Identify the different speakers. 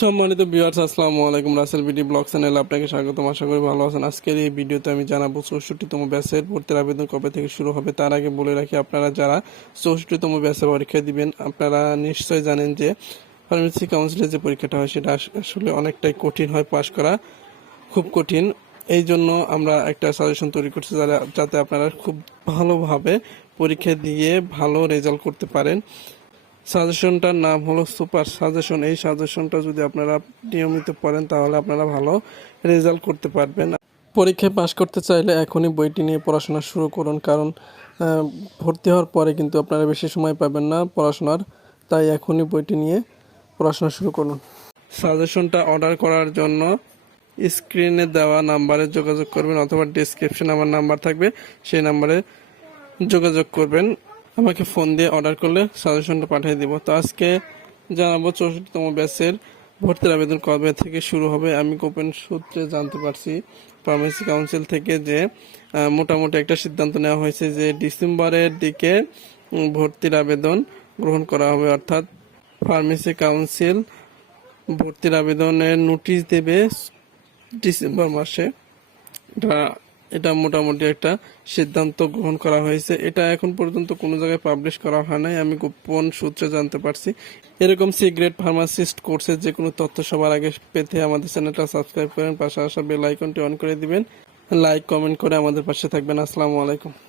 Speaker 1: সম্মানিত ভিউয়ার্স আসসালামু আলাইকুম। রাসেল বিডি ব্লগ চ্যানেলে আপনাকে স্বাগতম। আশা করি ভালো আছেন। আজকের এই ভিডিওতে আমি জানাব চৌষট্টিতম ব্যাচের ভর্তির আবেদন কবে থেকে শুরু হবে, তার আগে বলে রাখি আপনারা যারা চৌষট্টিতম ব্যাচে পরীক্ষা দিবেন, আপনারা নিশ্চয় জানেন যে ফার্মেসি কাউন্সিলের যে পরীক্ষাটা হয়, সেটা আসলে অনেকটাই কঠিন হয় পাশ করা খুব কঠিন। এই জন্য আমরা একটা সাজেশন তৈরি করছি যারা যাতে আপনারা খুব ভালোভাবে পরীক্ষা দিয়ে ভালো রেজাল্ট করতে পারেন। সাজেশনটার নাম হলো সুপার সাজেশন। এই সাজেশনটা যদি আপনারা নিয়মিত পড়েন, তাহলে আপনারা ভালো রেজাল্ট করতে পারবেন। পরীক্ষায় পাশ করতে চাইলে এখনই বইটি নিয়ে পড়াশোনা শুরু করুন, কারণ ভর্তি হওয়ার পরে কিন্তু আপনারা বেশি সময় পাবেন না পড়াশোনার। তাই এখনই বইটি নিয়ে পড়াশোনা শুরু করুন। সাজেশনটা অর্ডার করার জন্য স্ক্রিনে দেওয়া নাম্বারে যোগাযোগ করবেন, অথবা ডিসক্রিপশনে আমার নাম্বার থাকবে, সেই নাম্বারে যোগাযোগ করবেন। আমাকে ফোন দিয়ে অর্ডার করলে সাজেশনটা পাঠিয়ে দিব। তো আজকে জানাব চৌষট্টিতম ব্যাচের ভর্তির আবেদন কবে থেকে শুরু হবে? আমি কোপেন সূত্রে জানতে পারছি ফার্মেসি কাউন্সিল থেকে যে মোটামুটি একটা সিদ্ধান্ত নেওয়া হয়েছে যে ডিসেম্বরের দিকে ভর্তির আবেদন গ্রহণ করা হবে। অর্থাৎ ফার্মেসি কাউন্সিল ভর্তির আবেদনের নোটিশ দেবে ডিসেম্বর মাসে। এটা মোটামুটি একটা সিদ্ধান্ত গ্রহণ করা হয়েছে। এটা এখন পর্যন্ত কোনো জায়গায় পাবলিশ করা হয় নাই। আমি গোপন সূত্রে জানতে পারছি। এরকম সিগ্রেট ফার্মাসিস্ট কোর্সের যে কোনো তথ্য সবার আগে পেতে আমাদের চ্যানেলটা সাবস্ক্রাইব করেন। পাশে আসা বেল আইকনটি অন করে দিবেন। লাইক কমেন্ট করে আমাদের পাশে থাকবেন। আসসালামু আলাইকুম।